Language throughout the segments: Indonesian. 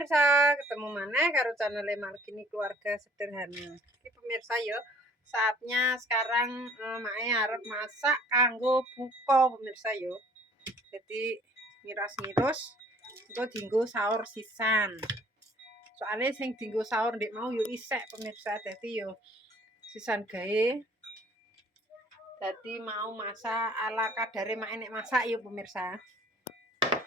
pemirsa, ketemu mana karo channel Margini Keluarga Sederhana. Ini pemirsa yo, saatnya sekarang mae arep masak kanggo buka pemirsa yo. Jadi ngiras-ngiros engko dienggo sahur sisan. Soalnya sing dienggo sahur ndek mau yo isek pemirsa, dadi yo sisan gawe. Dadi mau masak ala kadare mae nek masak yo pemirsa.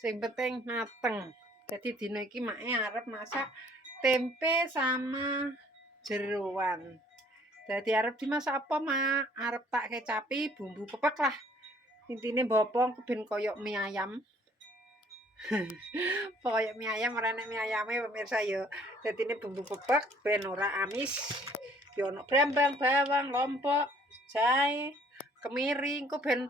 Sing penting mateng. Jadi dino iki mae arep masak tempe sama jeroan. Jadi arep dimasak apa, Mak? Arep tak kecapi bumbu pepek lah. Intine bopong ben koyok mie ayam. Koyok mie ayam ora nek mie ayame pemirsa yo. Jadi ini bumbu pepek ben ora amis. Yo ono brambang, bawang, lombok, jahe, kemiri, engko ben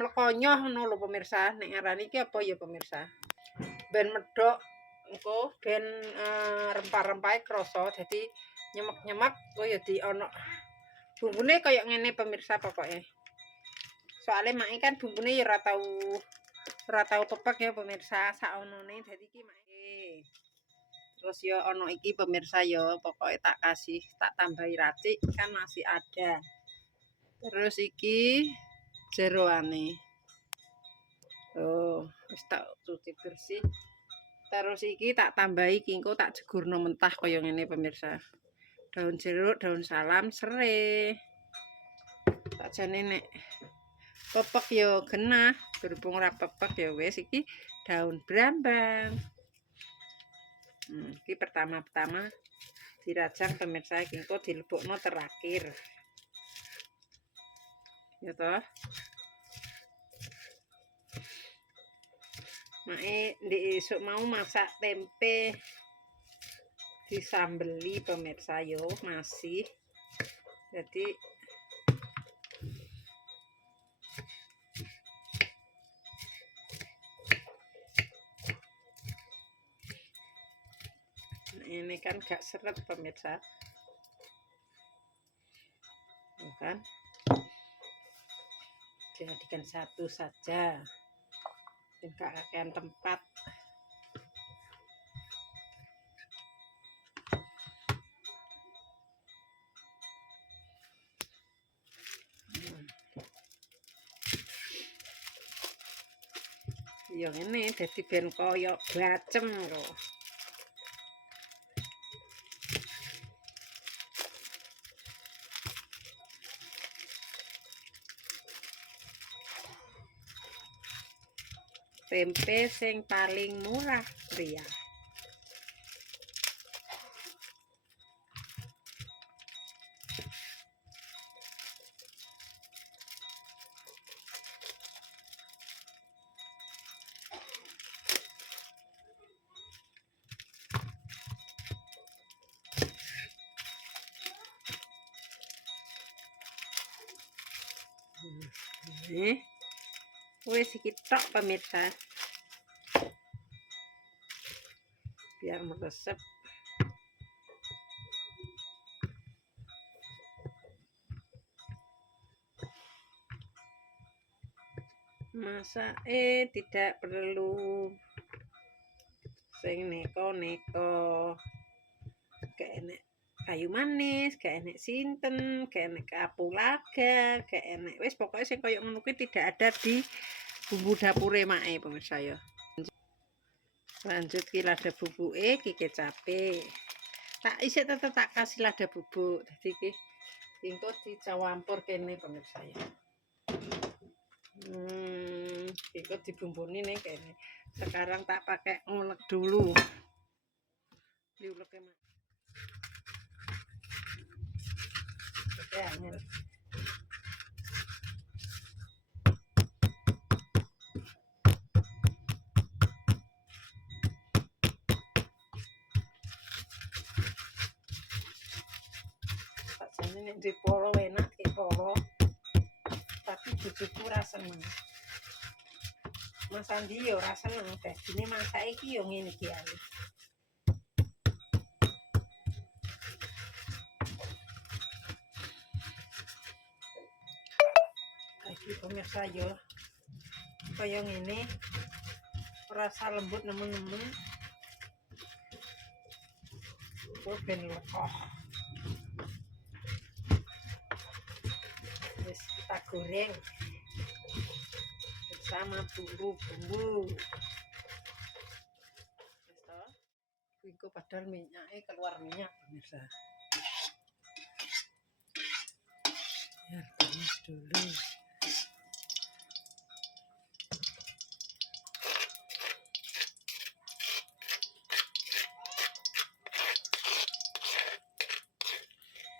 mlekonyoh ngono lho pemirsa. Nek ngarani iki apa ya pemirsa? Ben medok engko ben rempah-rempahe krasa dadi nyemek-nyemek kok ya di ono bumbune kaya ngene pemirsa pokoke. Soale mak kan bumbune ya ora tau pepek ya pemirsa saonone dadi iki mak. Terus ya ono iki pemirsa ya pokoke tak tambahi racik kan masih ada. Terus iki jeroane. Oh, wis tak cuci bersih. Terus iki tak tambahi kingko tak jegurno mentah kaya ngene pemirsa. Daun jeruk, daun salam, serai. Sakjane nek pepek ya genah, berhubung ora pepek ya wis iki daun brambang. Iki pertama-tama dirajang pemirsa kingko dilebokno terakhir. Ya toh. Mae ndek esuk mau masak tempe disambeli pemirsa yo masih. Jadi ini kan gak seret pemirsa. Kan? Jadikan satu saja. Enggak kakean tempat. Ya ngene dadi ben kaya bacem kok. Tempe sing paling murah pria. Wes iki tok pemirsa. Biar meresep. Masak tidak perlu sing neko-neko. Gak enek kayu manis, gak enek sinten, gak enek kapulaga, gak enek wis pokoknya sing koyo ngono kuwi tidak ada di bumbu dapure mae pemirsa ya. Lanjut ki lada bubuke ki kecape. Tak isik tetep tak kasih lada bubuk. Dadi ki engko dicampur kene pemirsa ya. Ikut dibumbuni nih kayaknya. Sekarang tak pakai ngulek dulu. Diuleknya mak. Ya, angin. Sakjane nek di polo enak ki polo. Tapi bojoku ora seneng. Mas Andi yo ora seneng, dadine masak iki yo ngene iki ae. Iki pemirsa yo kaya ngene rasa lembut nemen-nemen ben lekok. Wis kita goreng bersama bumbu-bumbu. Wis toh. Iku padahal minyaknya keluar minyak pemirsa. Biar tumis dulu.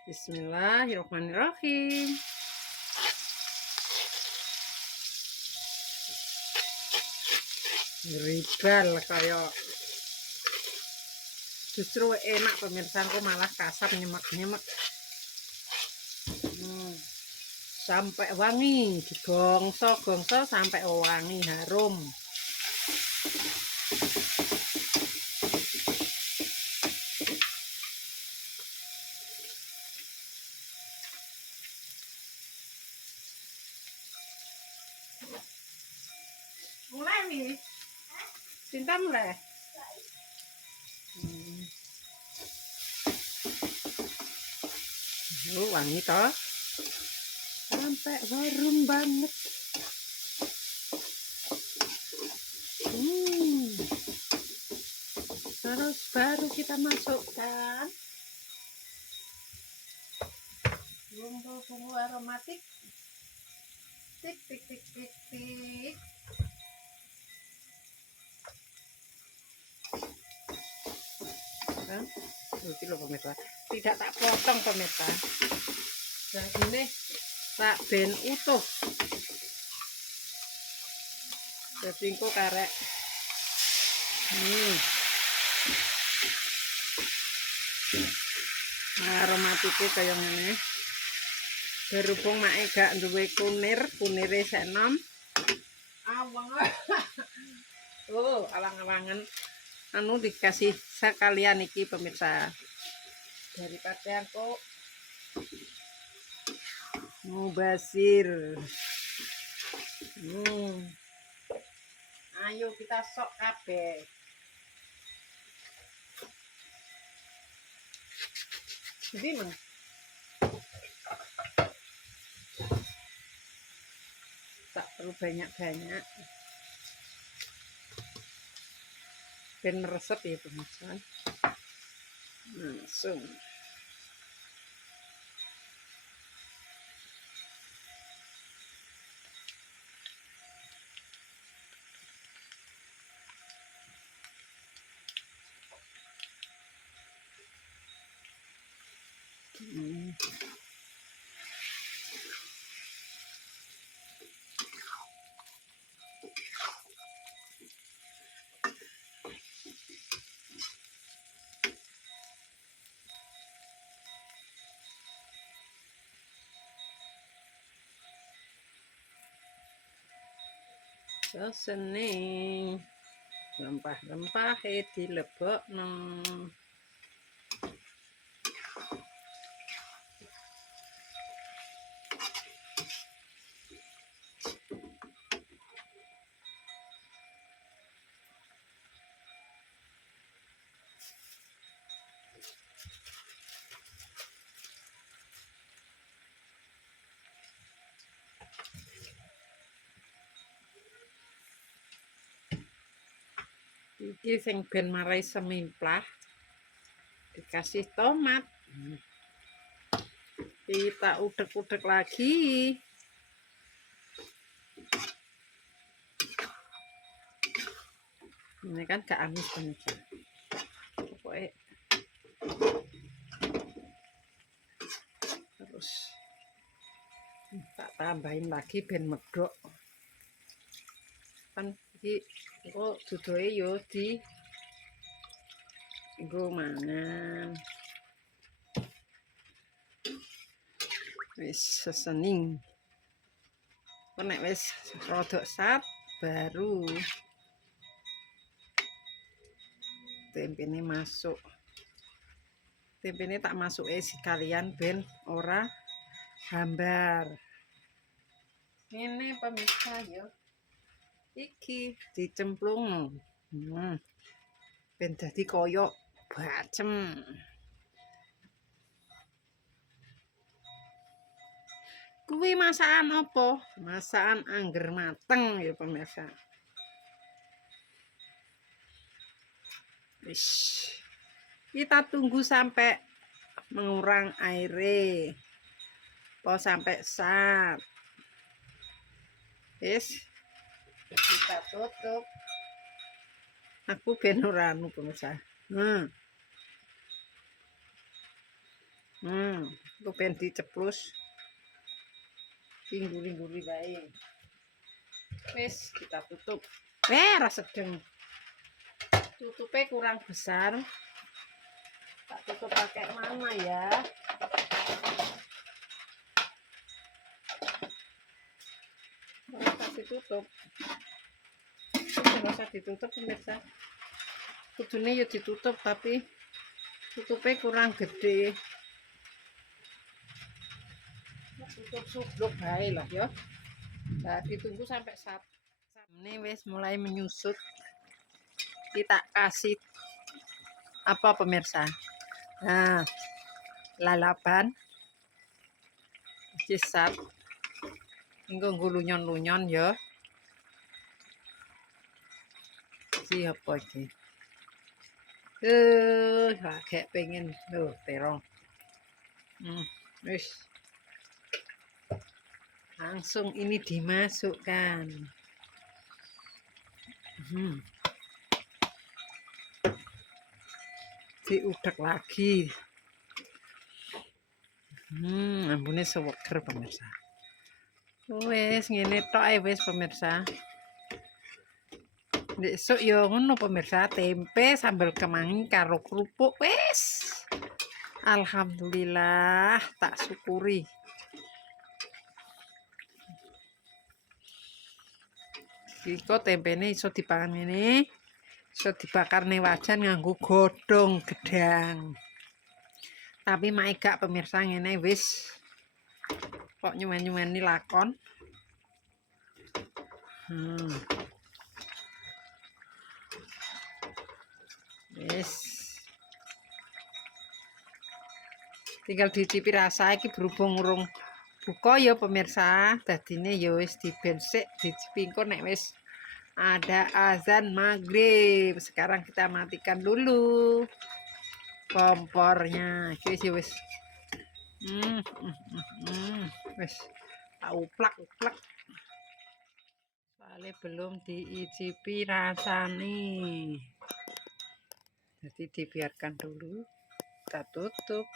Bismillahirrahmanirrahim. Ribal kayak justru enak pemirsa, kok malah kasar nyemek-nyemek. Sampai wangi, digongso-gongso sampai wangi harum. Mulai nih, cinta mulai. Wangi toh, sampai harum banget. Terus baru kita masukkan bumbu-bumbu aromatik. Tik tik tik tik tik. Ini loh pemirsa, tidak tak potong pemirsa. Nah ini tak ben utuh. Jadi kok karek. Aromatiknya kayak ini. Berhubung mae gak duwe kunire senom. Awang. Awang-awangan. Anu dikasih sekalian iki pemirsa. Daripada aku mubazir. Ayo kita sok kabeh. Jadi mang. Tak perlu banyak-banyak. Ben meresep ya pemirsa. Langsung. Sening rempah-rempah dilebokno. Iki sing ben marai semimplah dikasih tomat. Kita udek-udek lagi. Ini kan gak amis pemirsa. Pokoknya terus tak tambahin lagi ben medok. Kan iki kok dudoe yo di nggo mangan. Wis sesening. Nek wis rodok sat baru tempene masuk. Tempene tak masuke sekalian ben ora hambar. Ini pemirsa yo. Iki dicemplung. Ben dadi koyo bacem. kuwi masakan apa? Masakan angger mateng ya pemirsa. Wis. Kita tunggu sampai mengurang airnya. Oh sampai sat. Wis. Kita tutup. Aku ben ora anu pemirsa. Aku ben diceplus. Tingguri-tingguri bae. Wis, kita tutup. Rasa sedeng. Tutupnya kurang besar. Tak tutup pakai mana ya? Kasih tutup. Nggak usah ditutup pemirsa. Kudune ya ditutup tapi tutupnya kurang gede. Tutup subluk bae lah ya. Nah, ditunggu sampai saat ini wis mulai menyusut. Kita kasih apa pemirsa? Nah, lalapan cisat engko lunyon-lunyon ya. Si apa iki? Kayak pengen terong. Wis. Langsung ini dimasukkan. Diudek lagi. Ambune seweger pemirsa. Wis ngene tok ae wis pemirsa. Besok ya ngono pemirsa, tempe sambal kemangi karo kerupuk wis. Alhamdulillah, tak syukuri. Iki tempene iso dipangan ngene. Iso dibakar ning wajan nganggo godhong gedang. Tapi mak gak pemirsa ngene wis. Kok nyuwen-nyuweni lakon. Wis. Tinggal dicipi rasa iki berhubung urung buka ya pemirsa. Dadine ya wis dibensik dicipi engko nek wis ada azan maghrib. Sekarang kita matikan dulu kompornya. Iki wis. Wis. Tak uplak-uplak. Soalnya belum diicipi rasane. Jadi dibiarkan dulu. Kita tutup.